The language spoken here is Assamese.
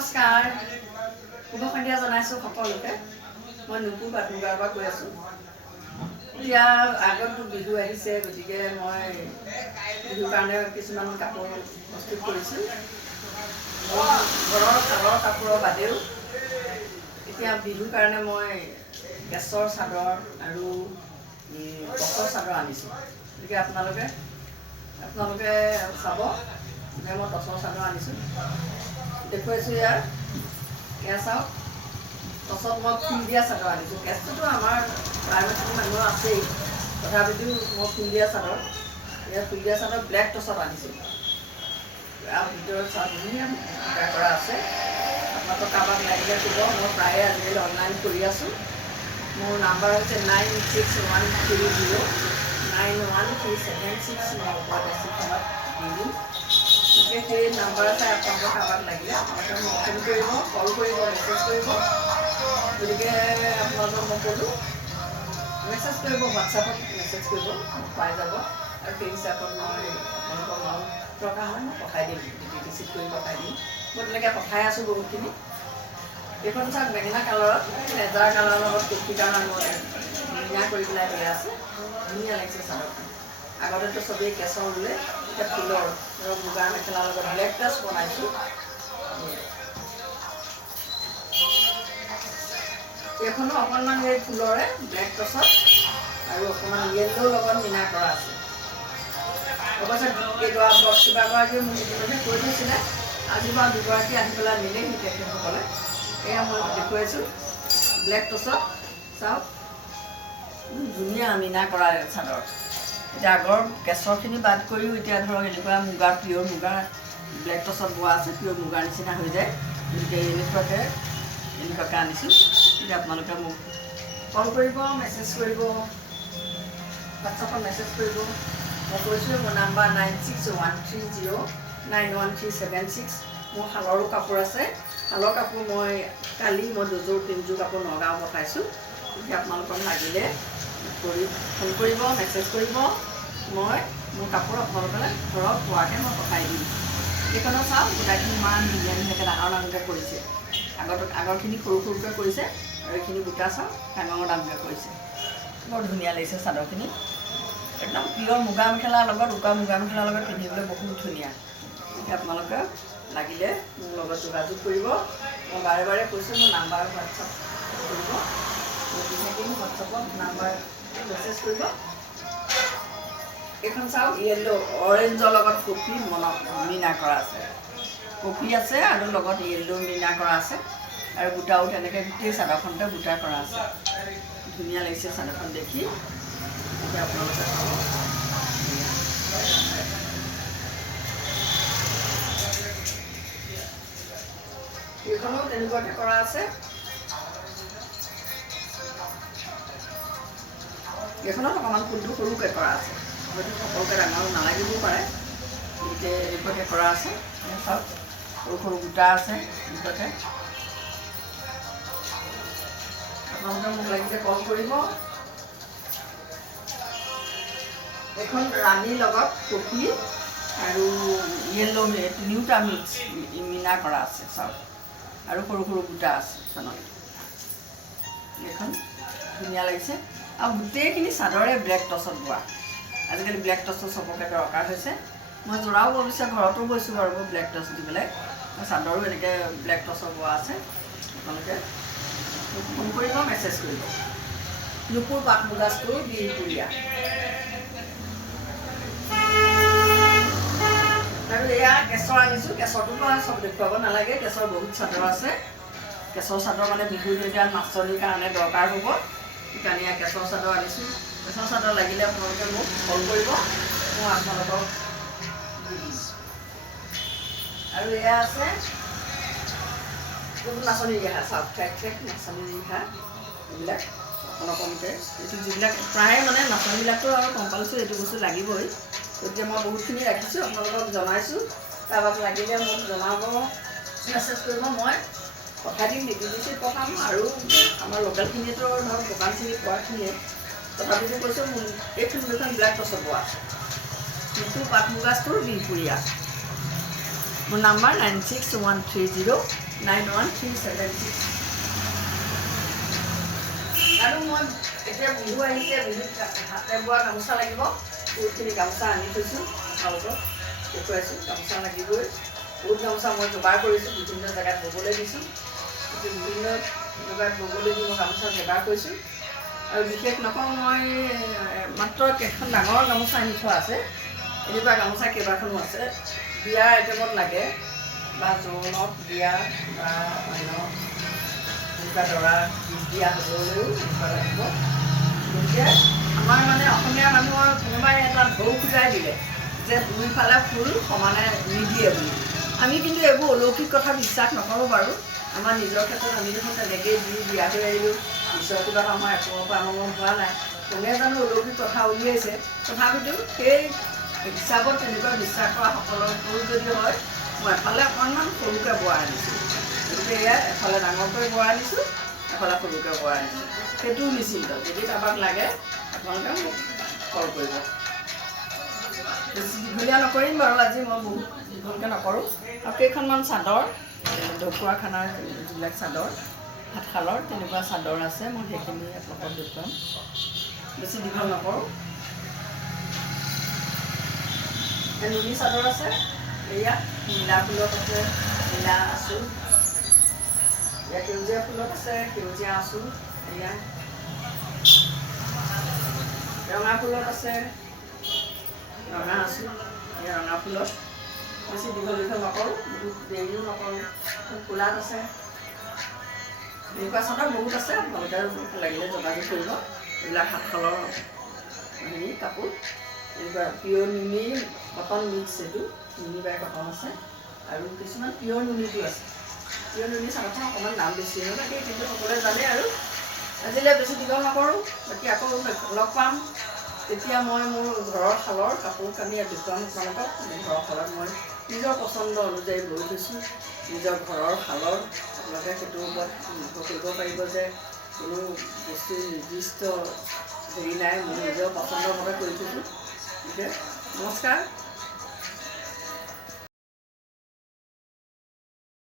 নমস্কাৰ, শুভ সন্ধিয়া জনাইছোঁ সকলোকে। মই নুপুৰ পাটমুগাৰ পৰা কৈ আছোঁ। এতিয়া আগতো বিহু আহিছে, গতিকে মই বিহুৰ কাৰণে কিছুমান কাপোৰ প্ৰস্তুত কৰিছোঁ। ঘৰৰ চাদৰ কাপোৰৰ বাদেও এতিয়া বিহুৰ কাৰণে মই কেশৰ চাদৰ আৰু টচৰ চাদৰ আনিছোঁ। গতিকে আপোনালোকে চাব যে মই টচৰ চাদৰ আনিছোঁ। দেখুৱাইছোঁ এয়া চাওক, টচত মই ফুল দিয়া চাদৰ আনিছোঁ। কেঁচটোতো আমাৰ প্ৰায়ভাগ মানুহৰ আছেই, তথাপিতো মই ফুল দিয়া চাদৰ, এয়া ফুল দিয়া চাদৰ ব্লেক টচত আনিছোঁ। ভিতৰত চাওক ধুনীয়া বুটা কৰা আছে। আপোনালোকৰ কাৰোবাক লাগিলে ক'ব, মই প্ৰায়ে আজিকালি অনলাইন কৰি আছোঁ। মোৰ নাম্বাৰ হৈছে 9613091376। মই ওপৰত এচিখনত দি দিম। গতিকে সেই নাম্বাৰ চাই আপোনালোকৰ কাৰোবাক লাগিলে আপোনালোকে মোক ফোন কৰিব, কল কৰিব, মেছেজ কৰিব। গতিকে আপোনালোকক মই ক'লোঁ, মেছেজ কৰিব, হোৱাটছআপত মেছেজ কৰিব, পাই যাব। আৰু সেই হিচাপত মই আপোনালোকক দৰকাৰ হয় মই পঠাই দিম, ৰিচিভ কৰি পঠাই দিম। মই তেনেকৈ পঠাই আছোঁ বহুতখিনি। এইখন চাওক বেঙেনা কালাৰত লেজাৰ কালাৰৰ লগত কফি কালাৰ মই ধুনীয়া কৰি পেলাই দিয়া আছে। ধুনীয়া লাগিছে চাদৰখন। আগতেতো চবেই কেঁচৰ ৰুলে, এতিয়া ফুলৰ মুগাৰ মেখেলাৰ লগত ব্লেক টচ বনাইছোঁ। এইখনো অকণমান এই ফুলৰে ব্লেক টচত আৰু অকণমান য়েল্লোৰ লগত মিনা কৰা আছে। অৱশ্যে কেইগৰাকীয়ে মোক ইতিমধ্যে কৈ থৈছিলে, আজি বাৰু দুগৰাকী আহি পেলাই নিলেহি তেখেতসকলে। এয়া মই দেখুৱাইছোঁ ব্লেক টচত, চাওক ধুনীয়া মিনা কৰা চাদৰ। এতিয়া আগৰ কেঁচৰখিনি বাদ কৰিও এতিয়া ধৰক এনেকুৱা মুগাৰ, পিয়'ৰ মুগাৰ ব্লেক টচত বোৱা আছে, পিয়'ৰ মুগাৰ নিচিনা হৈ যায়। গতিকে এনেকুৱাকৈ আনিছোঁ। এতিয়া আপোনালোকে মোক কল কৰিব, মেছেজ কৰিব, হোৱাটছআপত মেছেজ কৰিব। মই কৈছোঁ মোৰ নাম্বাৰ 9613091376। মোৰ শালৰো কাপোৰ আছে। শালৰ কাপোৰ কালি মই দুযোৰ তিনিযোৰ কাপোৰ নগাঁও পঠাইছোঁ। গতিকে আপোনালোকক লাগিলে ফোন কৰিব, মেছেজ কৰিব। মই মোৰ কাপোৰ আপোনালোকে ঘৰত পোৱাকৈ মই পঠাই দিম। এইখনো চাওক গোটাখিনি ইমান ধুনীয়া ধুনীয়াকৈ ডাঙৰ ডাঙৰকৈ কৰিছে। আগৰখিনি সৰু সৰুকৈ কৰিছে আৰু এইখিনি গোটা চাওক ডাঙৰ ডাঙৰকৈ কৰিছে। বৰ ধুনীয়া লাগিছে চাদৰখিনি। একদম পিয়'ৰ মুগা মেখেলাৰ লগত, উকা মুগা মেখেলাৰ লগত পিন্ধিবলৈ বহুত ধুনীয়া। গতিকে আপোনালোকে লাগিলে মোৰ লগত যোগাযোগ কৰিব। মই বাৰে বাৰে কৈছোঁ মোৰ নাম্বাৰ হোৱাটছআপ কৰিব, হোৱাটছআপত নাম্বাৰ মেছেজ কৰিব। এইখন চাওক য়েল্লো, অৰেঞ্জৰ লগত কফি মিনা কৰা আছে। কফি আছে আৰু লগত য়েল্লো মিনা কৰা আছে আৰু বুটাও তেনেকৈ গোটেই চাদৰখনতে বুটা কৰা আছে। ধুনীয়া লাগিছে চাদৰখন দেখি। এতিয়া আপোনালোকে চাব, এইখনো তেনেকুৱাকৈ কৰা আছে। এইখনত অকণমান ফুলটো সৰুকৈ কৰা আছে, হয়তো সকলোকে ডাঙৰ নালাগিবও পাৰে। গতিকে এনেকুৱাকৈ কৰা আছে। চাওক সৰু সৰু গোটা আছে এনেকুৱাকৈ। আপোনালোকে মোক লাগিলে কল কৰিব। এইখন ৰাণীৰ লগত কফি আৰু য়েল্লো তিনিওটা মিক্স মিনা কৰা আছে চাওক, আৰু সৰু সৰু গোটা আছে এইখনত। এইখন ধুনীয়া লাগিছে আৰু গোটেইখিনি চাদৰে ব্লেক টচত বোৱা। আজিকালি ব্লেক টচটো চবকে দৰকাৰ হৈছে। মই যোৰাও অৱশ্যে ঘৰতো বৈছোঁ বাৰু ব্লেক টচ দি পেলাই। চাদৰো এনেকৈ ব্লেক টচৰ বোৱা আছে। আপোনালোকে ফোন কৰিব, মেছেজ কৰিব। নুপুৰ পাটমুগা ষ্ট'ৰ, বিহপুৰীয়া। আৰু এয়া কেঁচৰ আনিছোঁ। কেঁচৰটোতো আৰু চব দেখুৱাব নালাগে, কেঁচৰ বহুত চাদৰ আছে। কেঁচৰ চাদৰ মানে বিহুত এতিয়া নাচনীৰ কাৰণে দৰকাৰ হ'ব। সেইকাৰণে এয়া কেঁচৰ চাদৰ আনিছোঁ। কেঁচৰ চাদৰ লাগিলে আপোনালোকে মোক কল কৰিব, মই আপোনালোকক দি দিম। আৰু এয়া আছে নাচনী ৰিহা, চাওক ট্ৰেক নাচনী ৰিহা, এইবিলাক অকণ অকণকৈ। এইটো যিবিলাক প্ৰায় মানে নাচনীবিলাকতো আৰু কম্পালচৰি এইটো বস্তু লাগিবই। গতিকে মই বহুতখিনি ৰাখিছোঁ, আপোনালোকক জনাইছোঁ। কাৰোবাক লাগিলে মোক জনাব, মেছেজ কৰিব, মই পঠাই দিম। ডিটিডিচিত পঠাম আৰু আমাৰ লোকেলখিনিতো ধৰক দোকান চিনি পোৱাখিনিয়ে। তথাপিতো কৈছোঁ এইখন দুখন ব্লেক টচত বোৱা আছে। নুপুৰ পাটমুগা ষ্ট'ৰ, বিহপুৰীয়া। মোৰ নাম্বাৰ 9613091376। আৰু মই এতিয়া বিহু আহিছে, বিহুত হাতে বোৱা গামোচা লাগিব। বহুতখিনি গামোচা আনি থৈছোঁ, আপোনালোকক দেখুৱাইছোঁ। গামোচা লাগিবই। বহুত গামোচা মই যোগাৰ কৰিছোঁ, বিভিন্ন জেগাত ব'বলৈ দিছোঁ। বিভিন্ন জেগাত ব'বলৈ দি মই গামোচা যোগাৰ কৰিছোঁ। আৰু বিশেষ নকওঁ, মই মাত্ৰ কেইখন ডাঙৰ গামোচা আনি থোৱা আছে। এনেকুৱা গামোচা কেইবাখনো আছে। বিয়াৰ আইটেমত লাগে বা জোৰোণত বিয়া বা অন্য এনেকুৱা দৰা দিয়া হ'বলৈও এনেকুৱা লাগিব। গতিকে আমাৰ মানে অসমীয়া মানুহৰ কোনোবাই এটা ঢৌ খুজাই দিলে যে দুইফালে ফুল সমানে নিদিয়ে বুলি। আমি কিন্তু এইবোৰ অলৌকিক কথা বিশ্বাস নকৰোঁ বাৰু। আমাৰ নিজৰ ক্ষেত্ৰত আমি দেখোন তেনেকৈয়ে দি বিয়া হৈ আহিলোঁ। ঈশ্বৰৰ কিবা আমাৰ একোৰ পৰা আমাৰ হোৱা নাই। কোনে জানো অলৌকিক কথা উলিয়াইছে। তথাপিতো সেই হিচাপত তেনেকুৱা বিশ্বাস কৰা সকলৰো যদি হয়, মই এফালে অকণমান সৰুকৈ বোৱা আনিছোঁ। গতিকে এয়া এফালে ডাঙৰকৈ বোৱা আনিছোঁ, এফালে সৰুকৈ বোৱা আনিছোঁ। সেইটোও নিশ্চিন্ত। যদি কাৰোবাক লাগে আপোনালোকে মোক কল কৰিব। বেছি দীঘলীয়া নকৰিম বাৰু আজি, মই বহুত দীঘলকৈ নকৰোঁ। আৰু কেইখনমান চাদৰ, ঢকুৱাখানাৰ যিবিলাক চাদৰ, হাতশালৰ তেনেকুৱা চাদৰ আছে, মই সেইখিনি আপোনালোকক দেখুৱাম। বেছি দীঘল নকৰোঁ। নুনি চাদৰ আছে, এয়া নীলা ফুলত আছে, নীলা আঁচু। এয়া সেউজীয়া ফুলত আছে, সেউজীয়া আঁচু। এয়া ৰঙা ফুলত আছে, ৰঙা আঁচু। এয়া ৰঙা ফুলত। বেছি দীঘল নকৰোঁ, বহুত দেৰিও নকৰোঁ। ফুলাত আছে। এনেকুৱা চাদৰ বহুত আছে, আপোনালোকে লাগিলে যোগাযোগ কৰিব। এইবিলাক হাতশালৰ কাপোৰ। এনেকুৱা পিয়ৰ নুনি কটন মিক্স, এইটো নুনি বাই কটন আছে। আৰু কিছুমান পিয়ৰ নুনিটো আছে। পিয়ৰ নুনি চাদৰখন অকণমান দাম বেছি হয়, বাকী কিন্তু সকলোৱে জানে আৰু। আজিলৈ বেছি দীঘল নকৰোঁ। বাকী আকৌ লগ পাম। তেতিয়া মই মোৰ ঘৰৰ শালৰ কাপোৰ কানি দেখুৱাম আপোনালোকক। ঘৰৰ শালত মই নিজৰ পচন্দ অনুযায়ী বৈ থৈছোঁ। নিজৰ ঘৰৰ শালৰ আপোনালোকে সেইটোৰ ওপৰত নিৰ্ভৰ কৰিব পাৰিব যে কোনো বস্তু নিৰ্দিষ্ট হেৰি নাই, মোৰ নিজৰ পচন্দৰ মতে কৰি থৈছোঁ। গতিকে নমস্কাৰ।